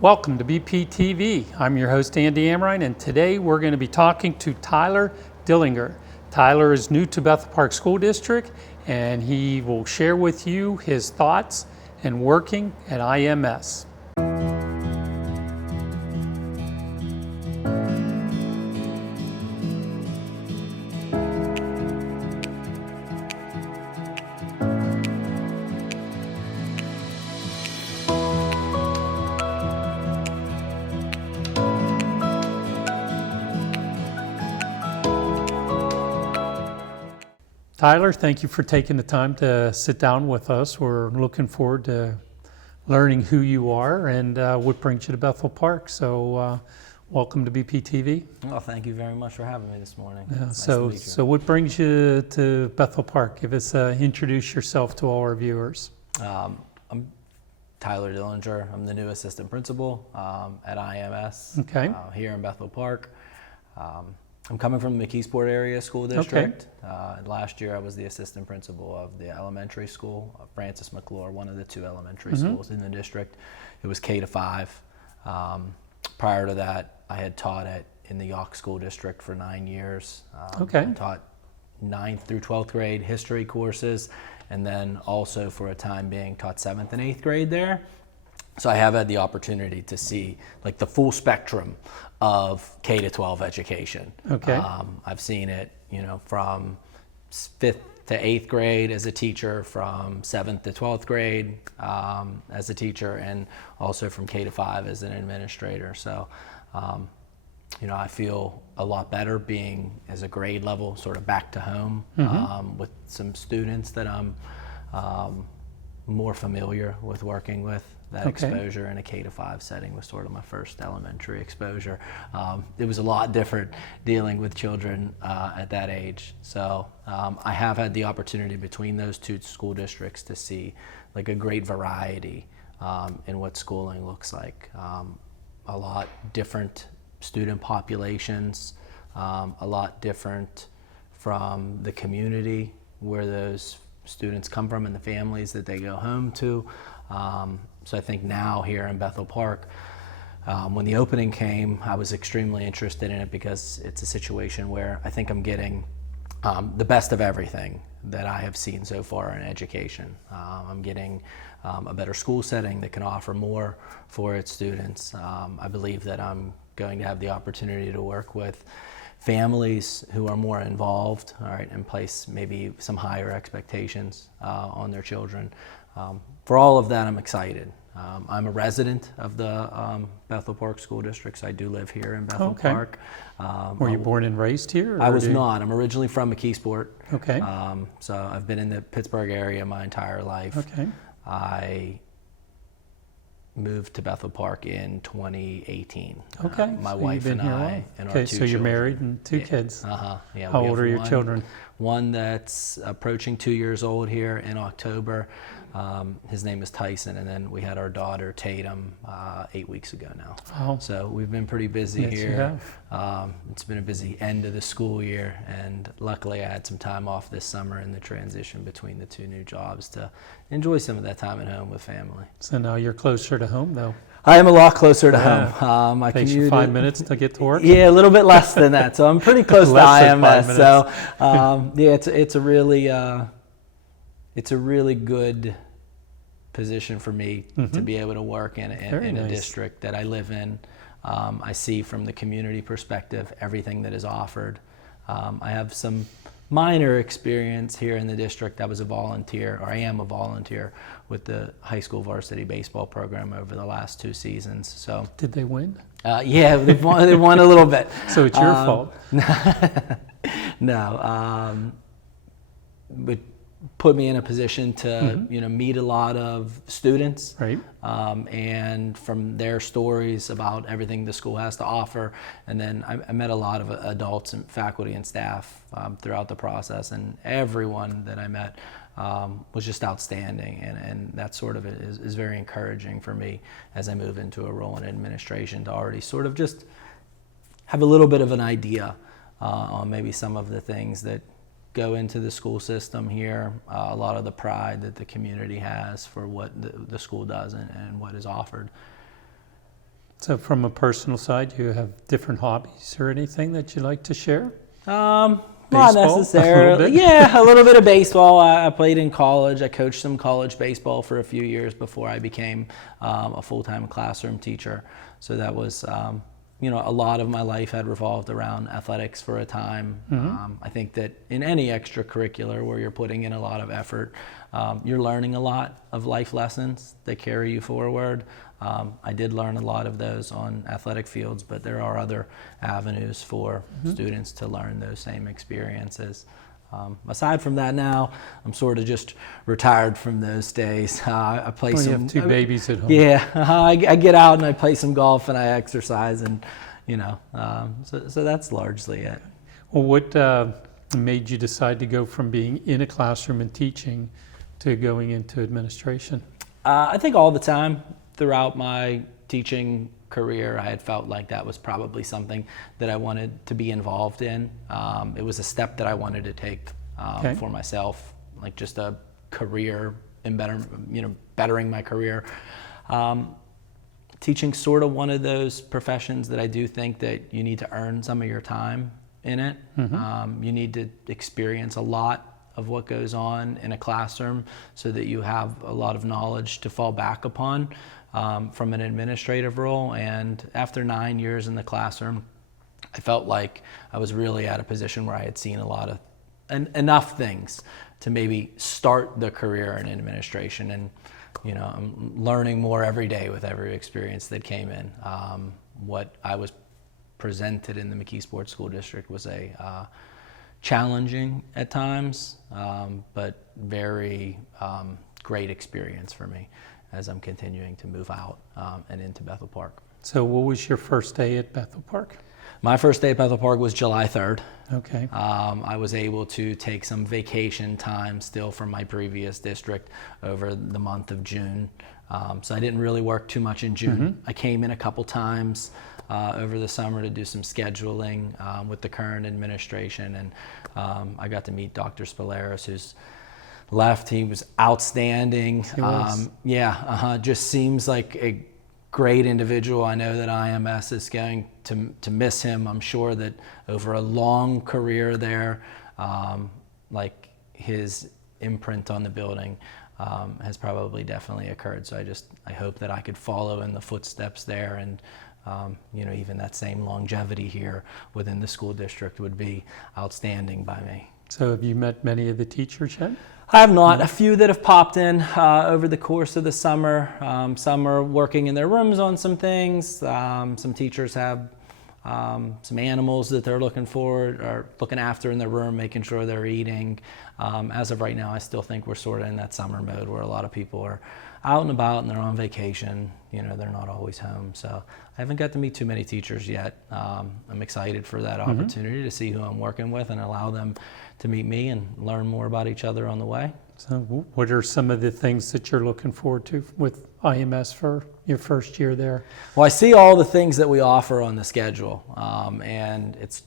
Welcome to BPTV. I'm your host, Andy Amrine, and today we're going to be talking to Tyler Dillinger. Tyler is new to Bethel Park School District, and he will share with you his thoughts and working at IMS. Tyler, thank you for taking the time to sit down with us. We're looking forward to learning who you are and what brings you to Bethel Park. So welcome to BPTV. Well, thank you very much for having me this morning. Nice to meet you. So what brings you to Bethel Park? Give us, introduce yourself to all our viewers. I'm Tyler Dillinger. I'm the new assistant principal at IMS here in Bethel Park. I'm coming from the McKeesport Area School District. Last year I was the assistant principal of the elementary school, Francis McClure, one of the two elementary schools in the district. It was K to 5. Prior to that, I had taught in the Yawk School District for 9 years. I taught 9th through 12th grade history courses, and then also for a time being taught 7th and 8th grade there. So I have had the opportunity to see like the full spectrum of K to 12 education. I've seen it, from 5th to 8th grade as a teacher, from 7th to 12th grade as a teacher, and also from K to 5 as an administrator. So, I feel a lot better being as a grade level sort of back to home with some students that I'm more familiar with working with. That exposure in a K to 5 setting was sort of my first elementary exposure. It was a lot different dealing with children at that age. So I have had the opportunity between those two school districts to see like a great variety in what schooling looks like. A lot different student populations, a lot different from the community where those students come from and the families that they go home to. So I think now here in Bethel Park, when the opening came, I was extremely interested in it because it's a situation where I think I'm getting the best of everything that I have seen so far in education. I'm getting a better school setting that can offer more for its students. I believe that I'm going to have the opportunity to work with families who are more involved, and place maybe some higher expectations on their children. For all of that, I'm excited. I'm a resident of the Bethel Park School District, so I do live here in Bethel Park. Were you born and raised here? I was not. I'm originally from McKeesport. So I've been in the Pittsburgh area my entire life. I moved to Bethel Park in 2018. My wife and I and our two so you're children. Married and two kids. How old are your children? One that's approaching 2 years old here in October. His name is Tyson, and then we had our daughter Tatum 8 weeks ago now. So we've been pretty busy here. It's been a busy end of the school year, and luckily I had some time off this summer in the transition between the two new jobs to enjoy some of that time at home with family. So now you're closer to home, though. I am a lot closer to home. I Takes you 5 minutes to get to work? Yeah, a little bit less than that. So I'm pretty close to IMS. So it's a really good position for me to be able to work in a district that I live in. I see from the community perspective everything that is offered. I have some minor experience here in the district. I was a volunteer, or I am a volunteer, with the high school varsity baseball program over the last 2 seasons. So did they win? Yeah, they won a little bit. So it's your fault? No. But put me in a position to meet a lot of students, and from their stories about everything the school has to offer. And then I met a lot of adults and faculty and staff throughout the process, and everyone that I met was just outstanding, and that sort of is very encouraging for me as I move into a role in administration, to already sort of just have a little bit of an idea on maybe some of the things that go into the school system here, a lot of the pride that the community has for what the school does and what is offered. So from a personal side, you have different hobbies or anything that you like to share? Not Baseball? necessarily. Yeah, a little bit of baseball. I played in college. I coached some college baseball for a few years before I became a full-time classroom teacher. So that was, a lot of my life had revolved around athletics for a time. I think that in any extracurricular where you're putting in a lot of effort, you're learning a lot of life lessons that carry you forward. I did learn a lot of those on athletic fields, but there are other avenues for students to learn those same experiences. Aside from that now, I'm sort of just retired from those days. I play Well, some... you have two babies at home. Yeah, I get out and I play some golf and I exercise and, so that's largely it. Well, what made you decide to go from being in a classroom and teaching to going into administration? I think all the time throughout my teaching career, I had felt like that was probably something that I wanted to be involved in. It was a step that I wanted to take for myself, like just a career in bettering my career. Teaching sort of one of those professions that I do think that you need to earn some of your time in it. You need to experience a lot of what goes on in a classroom so that you have a lot of knowledge to fall back upon from an administrative role. And after 9 years in the classroom, I felt like I was really at a position where I had seen a lot of enough things to maybe start the career in administration. And I'm learning more every day with every experience that came in. What I was presented in the McKeesport School District was a challenging at times, but very great experience for me as I'm continuing to move out and into Bethel Park. So what was your first day at Bethel Park? My first day at Bethel Park was July 3rd. Okay. I was able to take some vacation time still from my previous district over the month of June. So I didn't really work too much in June. I came in a couple times over the summer to do some scheduling with the current administration, and I got to meet Dr. Spaleros, who's left. He was outstanding. He was. Just seems like a great individual. I know that IMS is going to miss him. I'm sure that over a long career there, like his imprint on the building has probably definitely occurred. So I hope that I could follow in the footsteps there, and even that same longevity here within the school district would be outstanding by me. So have you met many of the teachers yet? I have not. A few that have popped in over the course of the summer. Some are working in their rooms on some things. Some teachers have some animals that they're looking after in their room, making sure they're eating. As of right now, I still think we're sort of in that summer mode where a lot of people are out and about and they're on vacation. They're not always home. So I haven't got to meet too many teachers yet. I'm excited for that opportunity to see who I'm working with and allow them to meet me and learn more about each other on the way. So what are some of the things that you're looking forward to with IMS for your first year there? Well, I see all the things that we offer on the schedule, and it's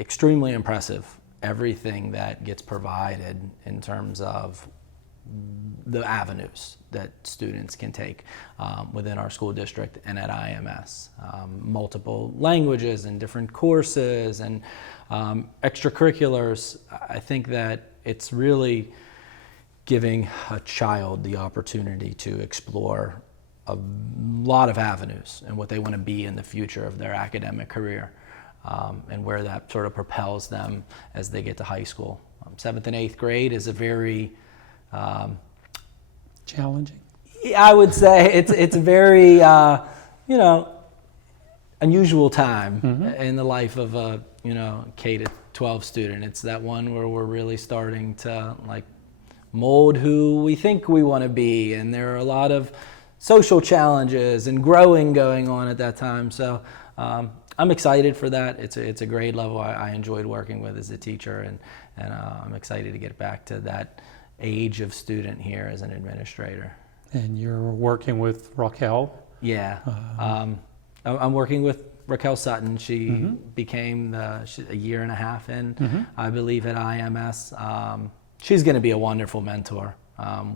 extremely impressive, everything that gets provided in terms of the avenues that students can take within our school district and at IMS. Multiple languages and different courses and extracurriculars. I think that it's really giving a child the opportunity to explore a lot of avenues and what they want to be in the future of their academic career, and where that sort of propels them as they get to high school. 7th and 8th grade is a very challenging. I would say it's a very unusual time in the life of a K to 12 student. It's that one where we're really starting to mold who we think we want to be, and there are a lot of social challenges and growing going on at that time. So I'm excited for that. It's a grade level I enjoyed working with as a teacher, and I'm excited to get back to that age of student here as an administrator. And you're working with Raquel? Yeah. I'm working with Raquel Sutton. She became a year and a half in, I believe, at IMS. She's going to be a wonderful mentor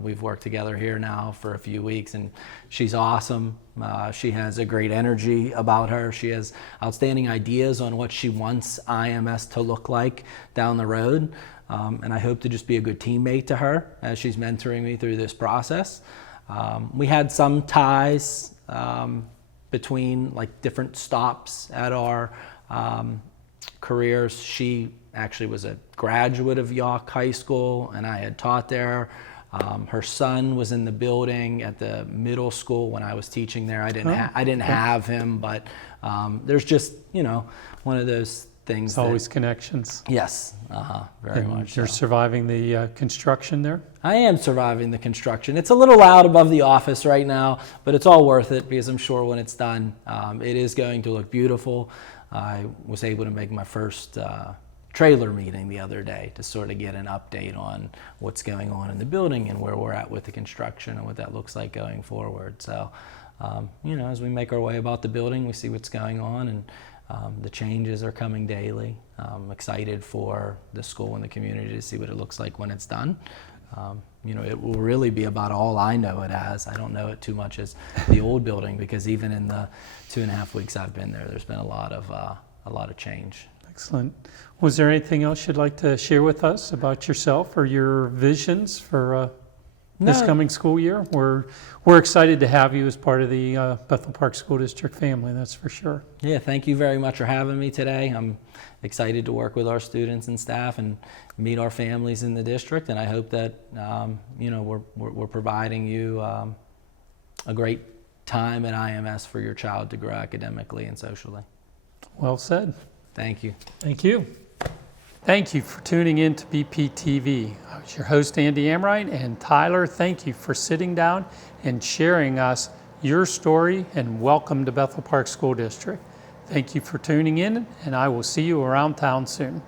We've worked together here now for a few weeks, and she's awesome. She has a great energy about her. She has outstanding ideas on what she wants IMS to look like down the road. And I hope to just be a good teammate to her as she's mentoring me through this process. We had some ties between like different stops at our careers. She actually was a graduate of York High School, and I had taught there. Her son was in the building at the middle school when I was teaching there. I didn't have him, but there's just, you know, one of those things. It's always connections. Yes, very much. You're surviving the construction there? I am surviving the construction. It's a little loud above the office right now, but it's all worth it because I'm sure when it's done, it is going to look beautiful. I was able to make my first trailer meeting the other day to sort of get an update on what's going on in the building and where we're at with the construction and what that looks like going forward. So, you know, as we make our way about the building, we see what's going on, and the changes are coming daily. I'm excited for the school and the community to see what it looks like when it's done. You know, it will really be about all I know it as. I don't know it too much as the old building, because even in the 2.5 weeks I've been there, there's been a lot of change. Excellent. Was there anything else you'd like to share with us about yourself or your visions for this coming school year? We're excited to have you as part of the Bethel Park School District family, that's for sure. Yeah, thank you very much for having me today. I'm excited to work with our students and staff and meet our families in the district, and I hope that you know, we're providing you a great time at IMS for your child to grow academically and socially. Well said. Thank you. Thank you. Thank you for tuning in to BPTV. I was your host, Andy Amrine, and Tyler, thank you for sitting down and sharing us your story, and welcome to Bethel Park School District. Thank you for tuning in, and I will see you around town soon.